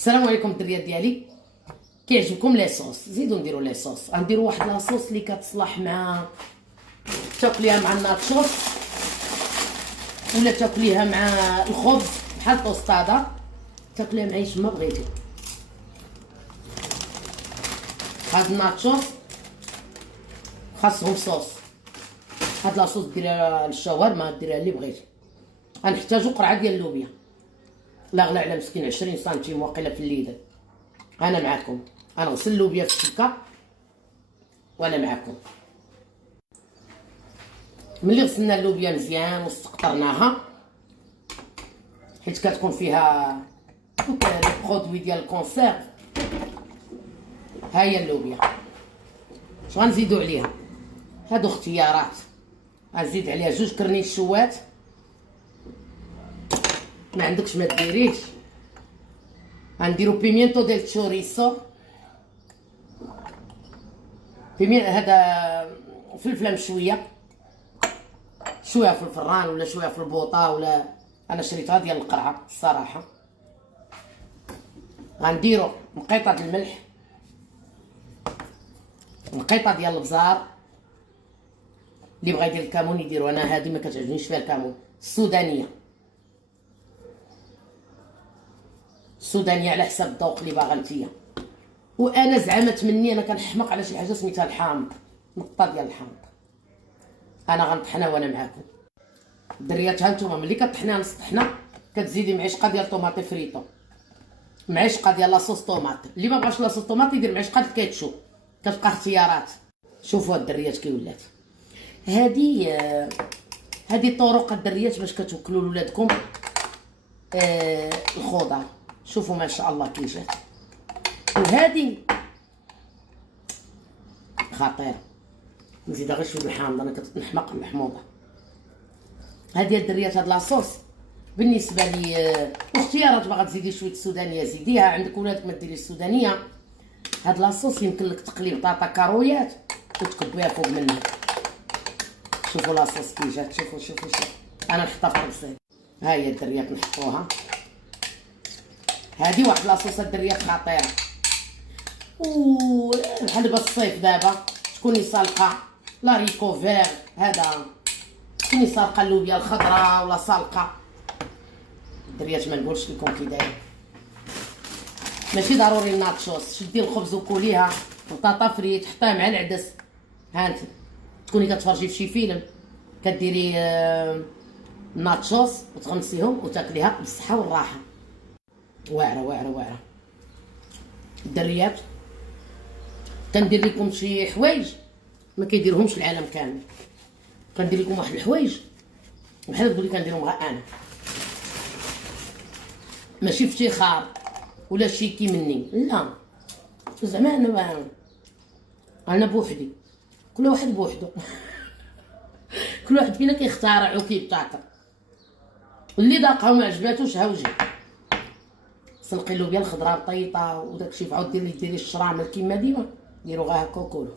السلام عليكم الدريات ديالي. كيعجبكم لي صوص زيدوا نديروا لي صوص. غنديروا واحد لاصوص اللي كتصلح مع تاكليها مع الناتشوس ولا تاكليها مع الخبز بحال طوسطاده، تاكليها مع ايش ما بغيتي. هاد الناتشوس خاصهم صوص، هاد لاصوص ديرها للشاورما، ديرها اللي بغيتي. غنحتاجو قرعه ديال اللوبيا، لا غلا على مسكين 20 سنتيم واقيلا في الليدر. انا معاكم، انا نغسل اللوبيا في الشبكه وانا معاكم. ملي غسلنا اللوبيا مزيان واستقطرناها حيت كتكون فيها دوك لي برودوي ديال الكونسيرف، ها هي اللوبيا. اش غنزيدو عليها؟ هادو اختيارات. غنزيد عليها 2 كرنيت شوات، ما عندكش ما ديريش. غنديرو بيمينتو ديال تشوريسو، هذا فلفله مشويه، شويه في الفران ولا شويه في البوطه، ولا انا شريتها ديال القرعه الصراحه. غنديرو نقيطه ديال الملح، نقيطه ديال البزار، اللي بغا يدير الكمون يديرو، انا هذه ما كتعجبنيش فيها الكمون. السودانيه على حسب الذوق اللي باغا نتيا. وانا زعما تمني انا كنحمق على شي حاجه سميتها الحامض، نقطه ديال الحامض. انا غنطحنها وانا معاكم. الدريات هانتوما ملي كطحنيها نص طحنه كتزيدي معلقه ديال طوماطي فريتو، معلقه ديال لاصوص طوماط. اللي ما بغاش لاصوص طوماط يدير معلقه الكاتشوب، كتبقى اختيارات. شوفوا هاد الدريات كي ولات. هادي طرق الدريات باش كتوكلوا لولادكم الخضر. شوفوا ما شاء الله كي جات. وهادي خطيره، نزيدها غير شويه الحامض، انا كتنحمق الحموضه. هادي الدريات هاد لاصوص بالنسبه لي اختيارات. باغا تزيدي شويه السودانيه زيديها، عندك ولادك ما ديريش السودانيه. هاد لاصوص يمكن لك تقلي بطاطا كارويات وتكبيها فوق منها. شوفوا لاصوص كي جات، شوفوا انا نحطها في الطبسيل. ها هي الدريات نحطوها. هادي واحد لاصوص الدريات خطيره. بحال دابا الصيف دابا تكوني سالقه لا ريكوفير، هذا تكوني سالقه اللوبيا الخضراء ولا سالقه الدريات. ما نقولش لكم كي داير، ماشي ضروري الناتشوس. شدي الخبز وكوليها، بطاطا فريت حطيها مع العدس. هانت تكوني كتفرجي في شي فيلم كديري الناتشوس وتغمسيهم وتاكليها بالصحه والراحه. واعره الدريات. كندير لكم شي حوايج ما كيديرهمش العالم كامل. كندير لكم واحد الحوايج بحال تقولي كنديرهم غير انا، ماشي افتخار ولا شي كي مني، لا زعما انا بوحدي، كل واحد بوحدو. كل واحد فينا كيخترع وكيبتكر. اللي ذاقها وما عجباتوش ها وجه. سلقي اللوبيا الخضراء بطيطه وداكشي، فعاود ديري الشرامل كيما ديما، ديرو غير هكا وكولو.